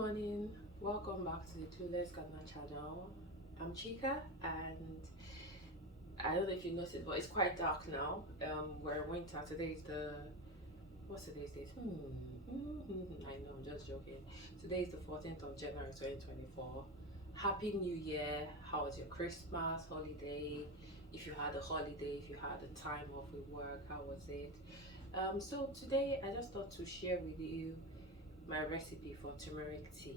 morning, welcome back to the Clueless Gardener channel. I'm Chika, and I don't know if you noticed, but it's quite dark now. We're in winter. Today is what's today's date? I know, I'm just joking. Today is the 14th of January 2024. Happy New Year. How was your Christmas holiday? If you had a holiday, if you had a time off with work, how was it? So today I just thought to share with you my recipe for turmeric tea.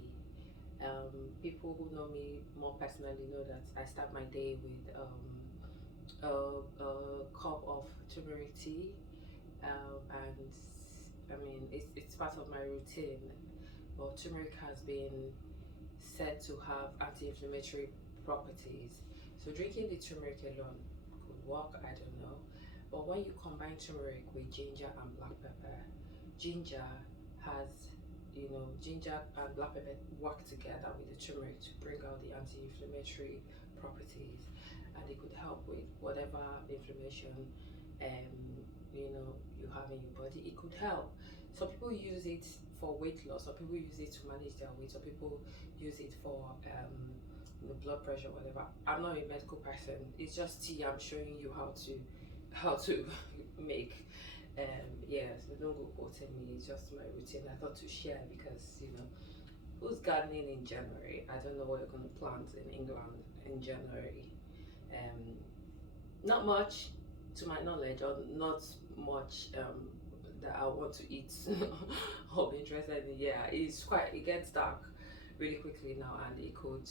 People who know me more personally know that I start my day with a cup of turmeric tea, and I mean it's part of my routine. But turmeric has been said to have anti-inflammatory properties, so drinking the turmeric alone could work, I don't know. But when you combine turmeric with ginger and black pepper, ginger has, ginger and black pepper work together with the turmeric to bring out the anti-inflammatory properties, and it could help with whatever inflammation you have in your body. It could help. Some people use it for weight loss, some people use it to manage their weight, some people use it for blood pressure, whatever. I'm not a medical person, it's just tea I'm showing you how to make. Yeah, so don't go quoting me, it's just my routine. I thought to share because who's gardening in January? I don't know what you're going to plant in England in January. Not much to my knowledge, or not much that I want to eat or be interested in. Yeah, it gets dark really quickly now, and it could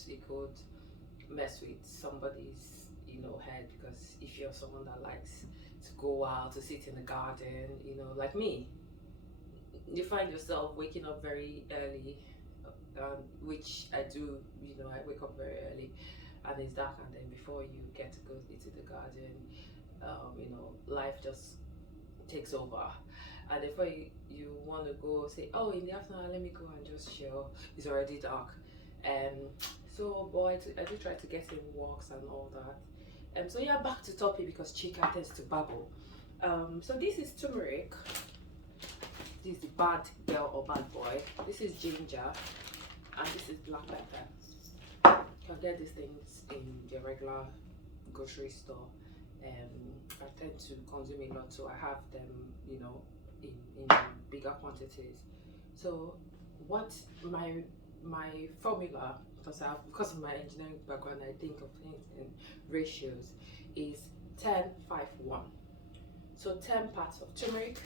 mess with somebody's head, because if you're someone that likes to go out to sit in the garden, like me, you find yourself waking up very early, which I do. I wake up very early and it's dark, and then before you get to go into the garden, life just takes over, and before you want to go say, oh, in the afternoon let me go and just chill, it's already dark. So boy, I do try to get in walks and all that. So yeah, back to topic, because Chika tends to babble. So this is turmeric, this is the bad girl or bad boy, this is ginger, and this is black pepper. You can get these things in the regular grocery store. I tend to consume a lot, so I have them, in bigger quantities. So what my formula, because of my engineering background, I think of things in ratios, is 10-5-1. So 10 parts of turmeric,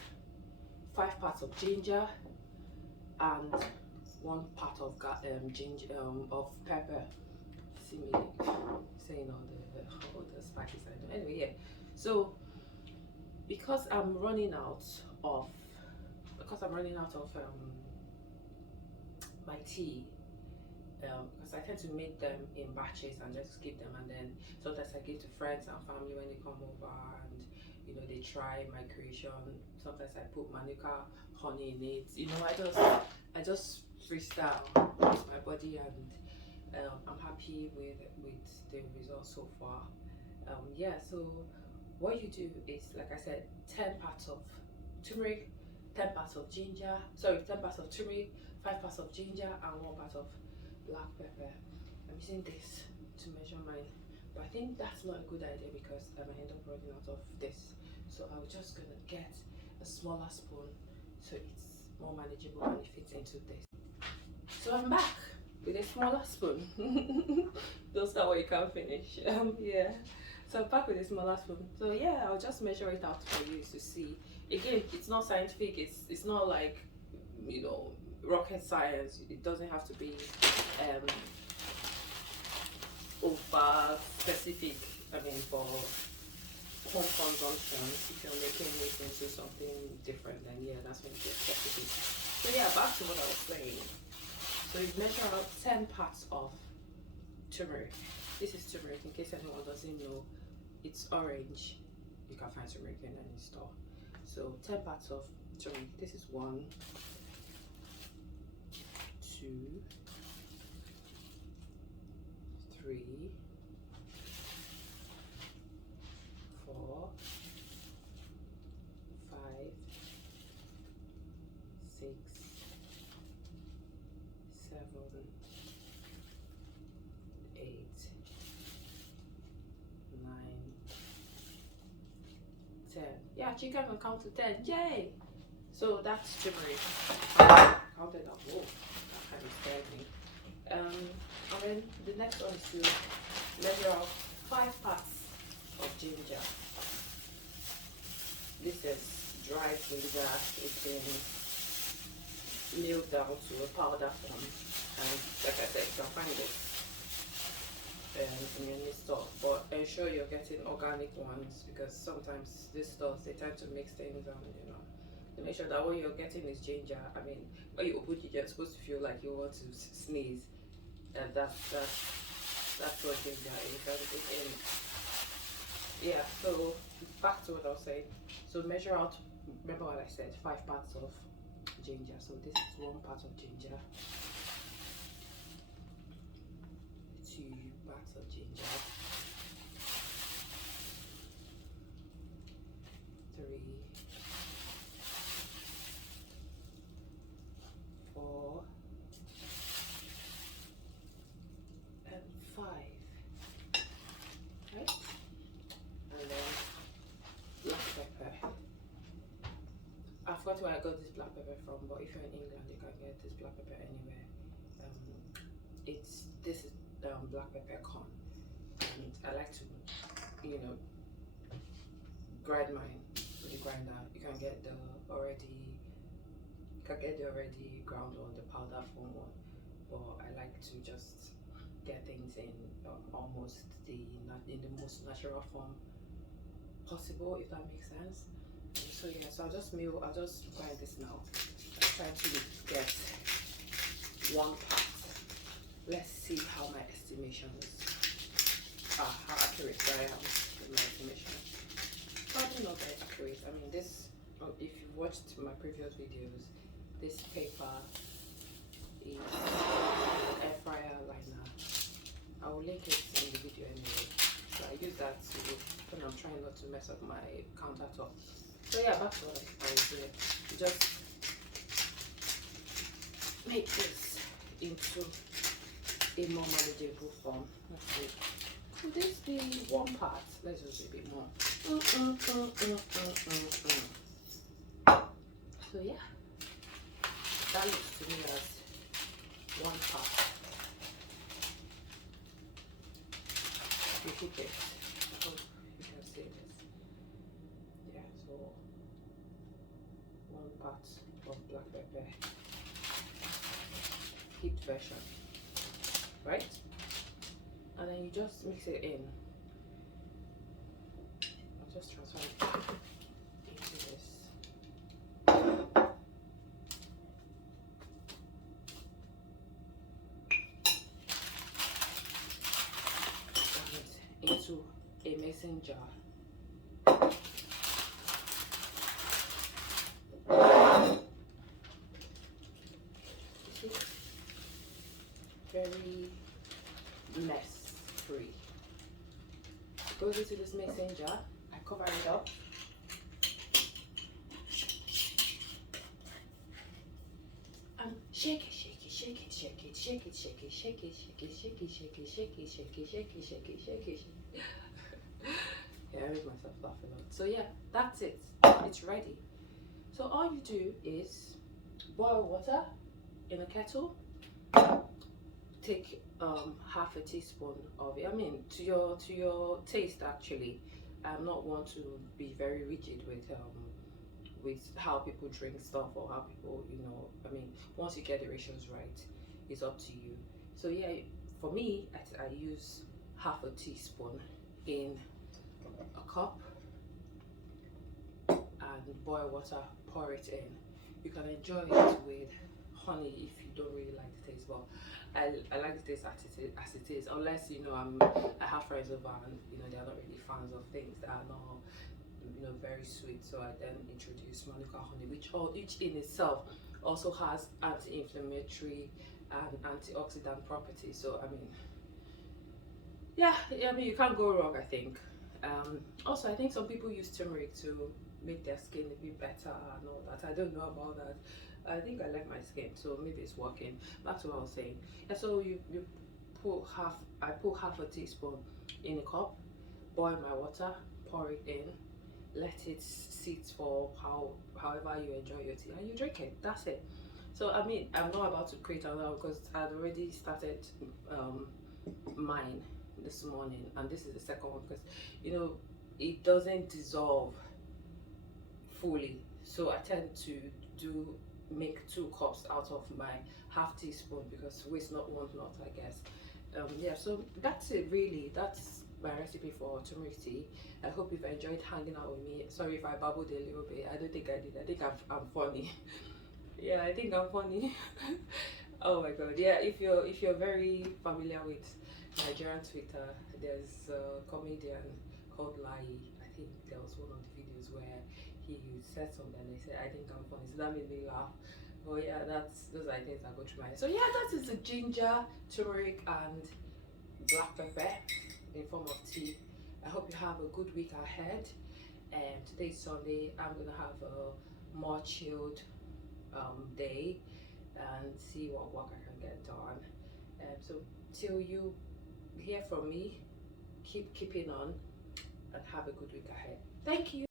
5 parts of ginger, and 1 part of of pepper. See me saying all the spices I know. Anyway, yeah. So because I'm running out of my tea, because I tend to make them in batches and just keep them, and then sometimes I give to friends and family when they come over, and they try my creation. Sometimes I put manuka honey in it. I just freestyle with my body, and I'm happy with the results so far. Yeah, so what you do is, like I said, 10 parts of turmeric, 10 parts of ginger, sorry, 10 parts of turmeric, 5 parts of ginger, and 1 part of black pepper. I'm using this to measure mine, but I think that's not a good idea because I might end up running out of this. So I'm just gonna get a smaller spoon so it's more manageable and it fits into this. So I'm back with a smaller spoon. Don't start what you can't finish. Yeah. So I'm back with a smaller spoon. So yeah, I'll just measure it out for you to see. Again, it's not scientific. It's not like rocket science. It doesn't have to be over specific. I mean, for home consumption, if you're making it into something different, then yeah, that's when you get specific. So yeah, back to what I was saying. So you measure out 10 parts of turmeric. This is turmeric, in case anyone doesn't know. It's orange. You can find turmeric in any store. So 10 parts of turmeric. This is 1, 2, 3, 4, 5, 6, 7, 10. Yeah, chicken can count to 10. Yay! So that's turmeric. Counted up. Whoa, that kind of scared me. And then the next one is to measure out 5 parts of ginger. This is dried ginger. It's been milled down to a powder form, and like I said, you can find it in any store, but ensure you're getting organic ones, because sometimes these stores, they tend to mix things, and to make sure that what you're getting is ginger. I mean, when you open it, you're supposed to feel like you want to sneeze, and that's what ginger is. And yeah, so back to what I was saying. So measure out, remember what I said, 5 parts of ginger. So this is 1 part of ginger, 2 parts of ginger, 3, 4, and 5. Right? And then black pepper. I forgot where I got this black pepper from, but if you're in England, you can get this black pepper anywhere. This is black pepper corn, and I like to, grind mine with the grinder. You can get the already ground one, the powder form one, but I like to just get things in almost in the most natural form possible, if that makes sense. So yeah, so I'll just grind this now. I'll try to get 1 part. Let's see how my estimation is. How accurate I am with my estimation. Probably not very accurate. I mean, this, if you've watched my previous videos, this paper is air fryer liner. I will link it in the video anyway. So I use that when I'm trying not to mess up my countertop. So yeah, back to what I was doing. Just make this into a more manageable form. Let's see. Could this be 1 part? Let's just do a bit more. So yeah, that looks to me as 1 part. Repeat it. I hope you can see this. Yeah, so 1 part of black pepper, heat version, right? And then you just mix it in. I'll just transfer it into this. And into a mason jar. You see? Very mess free. Goes into this mason jar. I cover it up. And shake it, shake it, shake it, shake it, shake it, shake it, shake it, shake it, shake it, shake it, shake it, shake it, shake it, shake it, shake it. Yeah, I made myself laugh a lot. So yeah, that's it. It's ready. So all you do is boil water in a kettle. Take half a teaspoon of it. I mean, to your taste actually. I'm not one to be very rigid with how people drink stuff, or how people, I mean, once you get the ratios right, it's up to you. So yeah, for me, I use half a teaspoon in a cup, and boil water, pour it in. You can enjoy it with honey if you don't really like the taste, but I like the taste as it is, unless I have friends over and they are not really fans of things that are not very sweet. So I then introduce manuka honey, which each in itself also has anti-inflammatory and antioxidant properties. So I mean, yeah, I mean, you can't go wrong, I think. Also, I think some people use turmeric to make their skin a bit better and all that. I don't know about that. I think I like my skin, so maybe it's working. Back to what I was saying. Yeah, so I put half a teaspoon in a cup, boil my water, pour it in, let it sit for however you enjoy your tea, and you drink it. That's it. So I mean, I'm not about to create another because I'd already started um, mine this morning, and this is the second one because you know it doesn't dissolve fully. So I tend to do make 2 cups out of my half teaspoon because waste not want not, I guess. Yeah, so that's it really. That's my recipe for turmeric tea. I hope you've enjoyed hanging out with me. Sorry if I babbled a little bit. I don't think I did. I think I'm funny. Yeah, I think I'm funny. Oh my god. Yeah, if you're very familiar with Nigerian Twitter, there's a comedian called Lai. I think there was one of the videos where he said something and he said, I think I'm funny. So that made me laugh. Oh yeah, that's those are things that go through my head. So yeah, that is the ginger, turmeric and black pepper in form of tea. I hope you have a good week ahead. And today is Sunday. I'm gonna have a more chilled day and see what work I can get done. So till you hear from me, keep keeping on and have a good week ahead. Thank you.